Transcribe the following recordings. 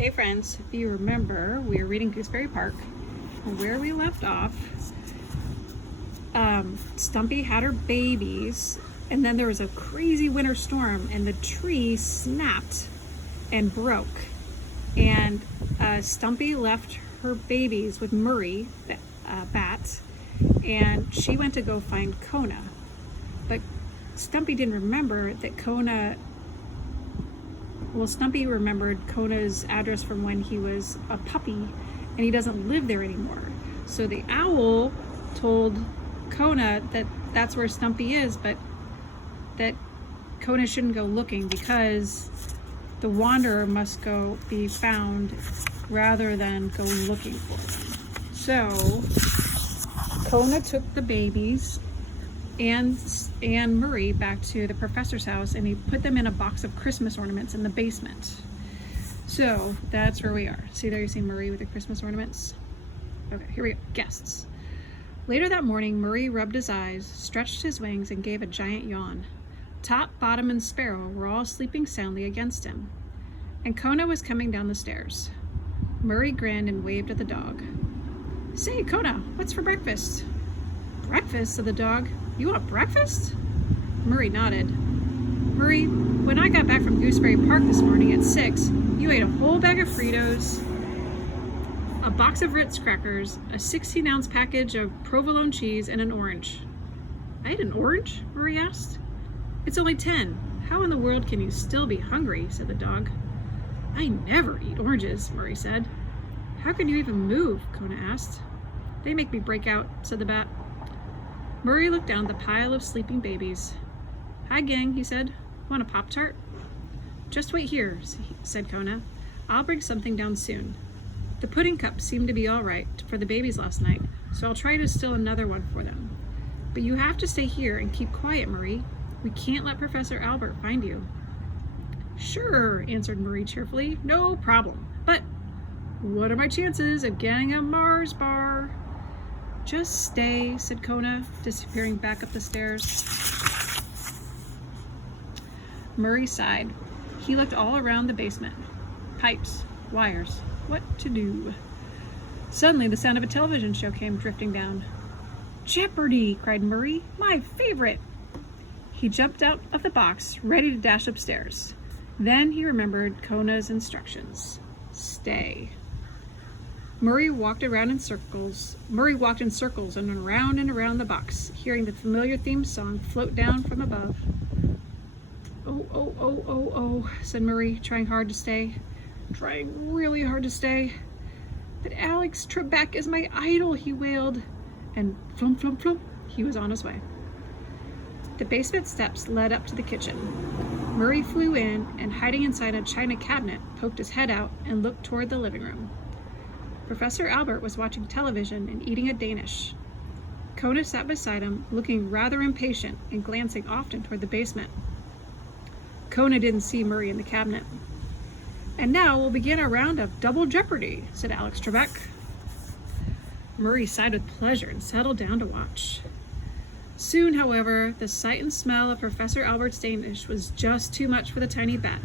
Hey friends, if you remember, we were reading Gooseberry Park, and where we left off, Stumpy had her babies, and then there was a crazy winter storm, and the tree snapped and broke. And Stumpy left her babies with Murray, the bat, and she went to go find Kona. But Stumpy didn't remember that Stumpy remembered Kona's address from when he was a puppy, and he doesn't live there anymore. So the owl told Kona that that's where Stumpy is, but that Kona shouldn't go looking because the wanderer must go be found rather than go looking for them. So Kona took the babies and Murray back to the professor's house, and he put them in a box of Christmas ornaments in the basement. So that's where we are. See there, you see Murray with the Christmas ornaments? Okay, here we go. Guests. Later that morning, Murray rubbed his eyes, stretched his wings, and gave a giant yawn. Top, Bottom, and Sparrow were all sleeping soundly against him, and Kona was coming down the stairs. Murray grinned and waved at the dog. "Say, Kona, what's for breakfast?" "Breakfast?" said the dog. "You want breakfast?" Murray nodded. "Murray, when I got back from Gooseberry Park this morning at 6, you ate a whole bag of Fritos, a box of Ritz crackers, a 16-ounce package of provolone cheese, and an orange." "I ate an orange?" Murray asked. "It's only 10. How in the world can you still be hungry?" said the dog. "I never eat oranges," Murray said. "How can you even move?" Kona asked. "They make me break out," said the bat. Murray looked down at the pile of sleeping babies. "Hi, gang," he said. "Want a Pop-Tart?" "Just wait here," said Kona. "I'll bring something down soon. The pudding cup seemed to be all right for the babies last night, so I'll try to distill another one for them. But you have to stay here and keep quiet, Murray. We can't let Professor Albert find you." "Sure," answered Murray cheerfully. "No problem. But what are my chances of getting a Mars bar?" "Just stay," said Kona, disappearing back up the stairs. Murray sighed. He looked all around the basement. Pipes, wires, what to do? Suddenly the sound of a television show came drifting down. "Jeopardy!" cried Murray. "My favorite!" He jumped out of the box, ready to dash upstairs. Then he remembered Kona's instructions. Stay. Murray walked in circles and around the box, hearing the familiar theme song float down from above. "Oh, oh, oh, oh, oh," said Murray, trying really hard to stay. "But Alex Trebek is my idol," he wailed. And flump, flump, flump, he was on his way. The basement steps led up to the kitchen. Murray flew in and, hiding inside a china cabinet, poked his head out and looked toward the living room. Professor Albert was watching television and eating a Danish. Kona sat beside him, looking rather impatient and glancing often toward the basement. Kona didn't see Murray in the cabinet. "And now we'll begin our round of Double Jeopardy," said Alex Trebek. Murray sighed with pleasure and settled down to watch. Soon, however, the sight and smell of Professor Albert's Danish was just too much for the tiny bat.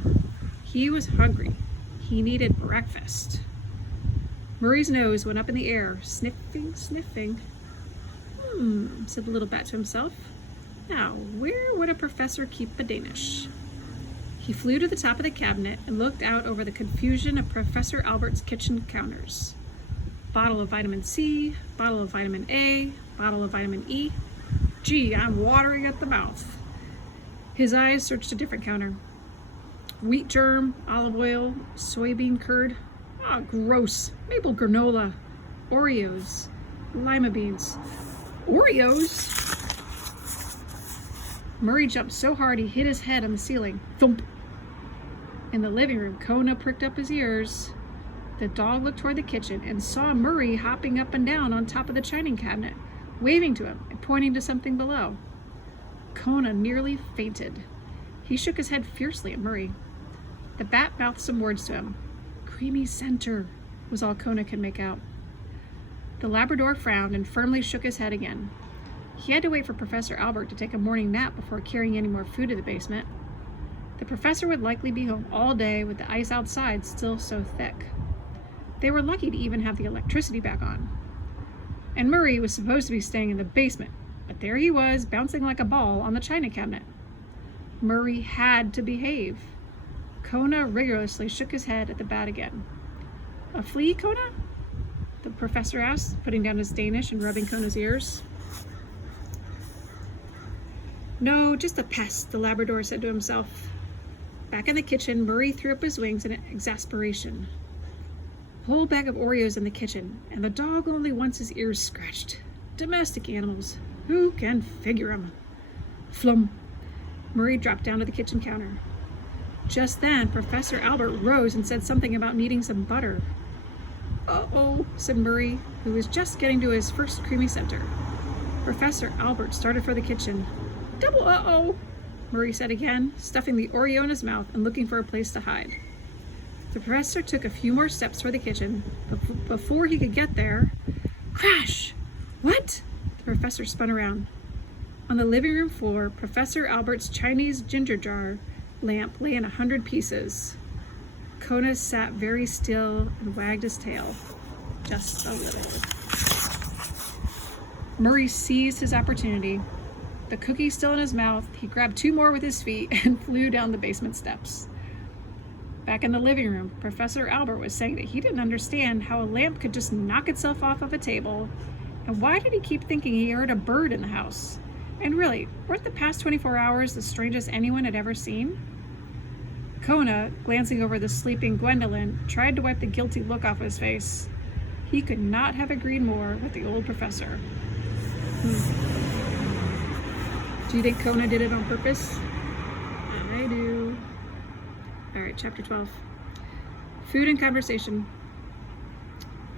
He was hungry. He needed breakfast. Murray's nose went up in the air, sniffing, sniffing. Said the little bat to himself. "Now, where would a professor keep a Danish?" He flew to the top of the cabinet and looked out over the confusion of Professor Albert's kitchen counters. Bottle of vitamin C, bottle of vitamin A, bottle of vitamin E. Gee, I'm watering at the mouth. His eyes searched a different counter. Wheat germ, olive oil, soybean curd. Ah, gross. Maple granola. Oreos. Lima beans. Oreos? Murray jumped so hard he hit his head on the ceiling. Thump! In the living room, Kona pricked up his ears. The dog looked toward the kitchen and saw Murray hopping up and down on top of the china cabinet, waving to him and pointing to something below. Kona nearly fainted. He shook his head fiercely at Murray. The bat mouthed some words to him. "Creamy center," was all Kona could make out. The Labrador frowned and firmly shook his head again. He had to wait for Professor Albert to take a morning nap before carrying any more food to the basement. The professor would likely be home all day with the ice outside still so thick. They were lucky to even have the electricity back on. And Murray was supposed to be staying in the basement, but there he was, bouncing like a ball on the china cabinet. Murray had to behave. Kona rigorously shook his head at the bat again. "A flea, Kona?" the professor asked, putting down his Danish and rubbing Kona's ears. "No, just a pest," the Labrador said to himself. Back in the kitchen, Murray threw up his wings in exasperation. Whole bag of Oreos in the kitchen, and the dog only wants his ears scratched. Domestic animals. Who can figure 'em? Flum. Murray dropped down to the kitchen counter. Just then, Professor Albert rose and said something about needing some butter. "Uh-oh," said Murray, who was just getting to his first creamy center. Professor Albert started for the kitchen. "Double uh-oh," Murray said again, stuffing the Oreo in his mouth and looking for a place to hide. The professor took a few more steps toward the kitchen, but before he could get there, crash! "What?" The professor spun around. On the living room floor, Professor Albert's Chinese ginger jar lamp lay in 100 pieces. Kona sat very still and wagged his tail, just a little. Murray seized his opportunity. The cookie still in his mouth, he grabbed 2 more with his feet and flew down the basement steps. Back in the living room, Professor Albert was saying that he didn't understand how a lamp could just knock itself off of a table, and why did he keep thinking he heard a bird in the house? And really, weren't the past 24 hours the strangest anyone had ever seen? Kona, glancing over the sleeping Gwendolyn, tried to wipe the guilty look off his face. He could not have agreed more with the old professor. Do you think Kona did it on purpose? I do. All right, chapter 12. Food and conversation.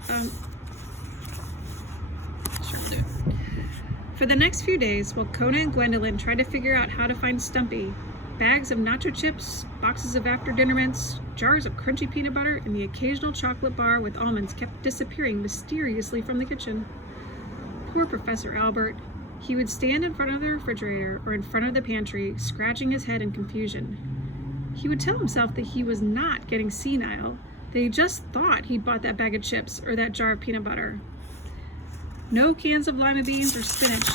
Sure, I'll do it. For the next few days, while Kona and Gwendolyn tried to figure out how to find Stumpy, bags of nacho chips, boxes of after-dinner mints, jars of crunchy peanut butter, and the occasional chocolate bar with almonds kept disappearing mysteriously from the kitchen. Poor Professor Albert. He would stand in front of the refrigerator or in front of the pantry, scratching his head in confusion. He would tell himself that he was not getting senile, that he just thought he'd bought that bag of chips or that jar of peanut butter. No cans of lima beans or spinach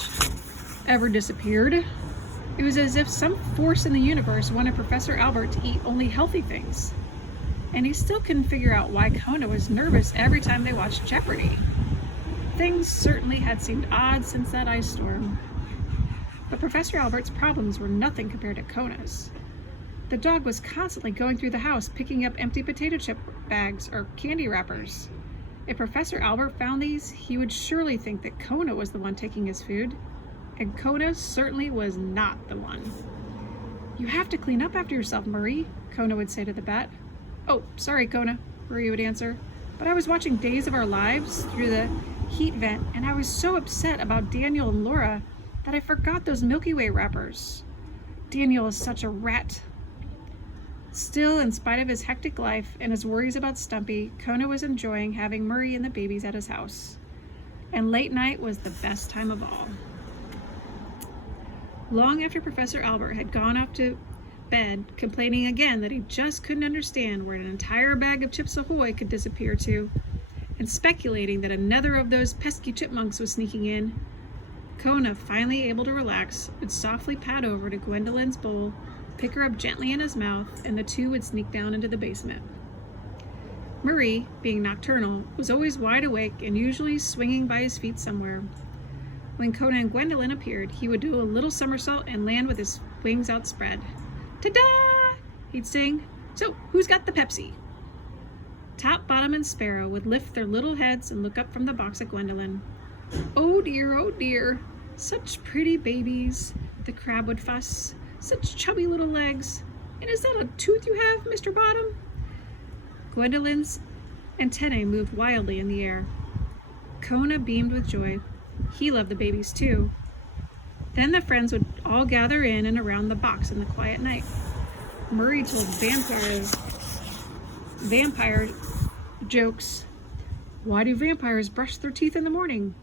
ever disappeared. It was as if some force in the universe wanted Professor Albert to eat only healthy things. And he still couldn't figure out why Kona was nervous every time they watched Jeopardy! Things certainly had seemed odd since that ice storm. But Professor Albert's problems were nothing compared to Kona's. The dog was constantly going through the house picking up empty potato chip bags or candy wrappers. If Professor Albert found these, he would surely think that Kona was the one taking his food. And Kona certainly was not the one. "You have to clean up after yourself, Murray," Kona would say to the bat. "Oh, sorry, Kona," Murray would answer. "But I was watching Days of Our Lives through the heat vent, and I was so upset about Daniel and Laura that I forgot those Milky Way wrappers. Daniel is such a rat." Still, in spite of his hectic life and his worries about Stumpy, Kona was enjoying having Murray and the babies at his house. And late night was the best time of all. Long after Professor Albert had gone off to bed, complaining again that he just couldn't understand where an entire bag of Chips Ahoy could disappear to, and speculating that another of those pesky chipmunks was sneaking in, Kona, finally able to relax, would softly pad over to Gwendolyn's bowl, pick her up gently in his mouth, and the two would sneak down into the basement. Murray, being nocturnal, was always wide awake and usually swinging by his feet somewhere. When Kona and Gwendolyn appeared, he would do a little somersault and land with his wings outspread. "Ta-da!" he'd sing. "So, who's got the Pepsi?" Top, Bottom, and Sparrow would lift their little heads and look up from the box at Gwendolyn. Oh dear, such pretty babies," the crab would fuss. "Such chubby little legs. And is that a tooth you have, Mr. Bottom?" Gwendolyn's antennae moved wildly in the air. Kona beamed with joy. He loved the babies too. Then the friends would all gather in and around the box in the quiet night. Murray told vampire jokes. Why do vampires brush their teeth in the morning?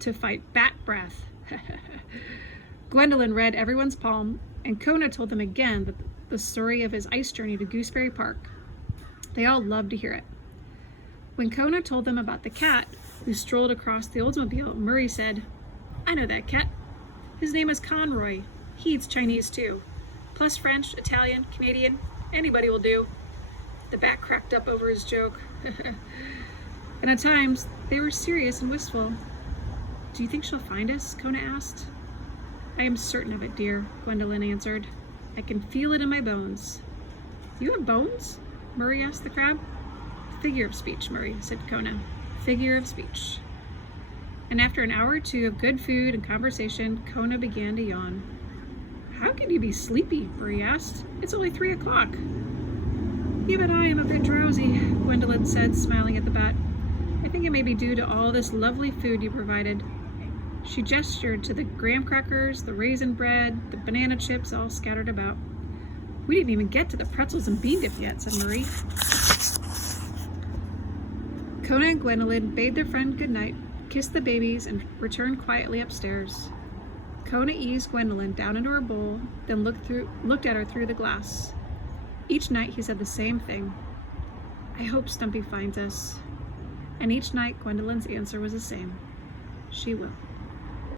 To fight bat breath. Gwendolyn read everyone's palm, and Kona told them again the story of his ice journey to Gooseberry Park. They all loved to hear it. When Kona told them about the cat who strolled across the Oldsmobile, Murray said, "I know that cat. His name is Conroy. He eats Chinese too. Plus French, Italian, Canadian, anybody will do." The bat cracked up over his joke. And at times, they were serious and wistful. "Do you think she'll find us?" Kona asked. "I am certain of it, dear," Gwendolyn answered. "I can feel it in my bones." "You have bones?" Murray asked the crab. "Figure of speech, Murray," said Kona. "Figure of speech." And after an hour or two of good food and conversation, Kona began to yawn. "How can you be sleepy?" Murray asked. "It's only 3 o'clock." "Even I am a bit drowsy," Gwendolyn said, smiling at the bat. "I think it may be due to all this lovely food you provided." She gestured to the graham crackers, the raisin bread, the banana chips all scattered about. "We didn't even get to the pretzels and bean dip yet," said Murray. Kona and Gwendolyn bade their friend good night, kissed the babies, and returned quietly upstairs. Kona eased Gwendolyn down into her bowl, then looked at her through the glass. Each night he said the same thing: "I hope Stumpy finds us." And each night Gwendolyn's answer was the same: "She will."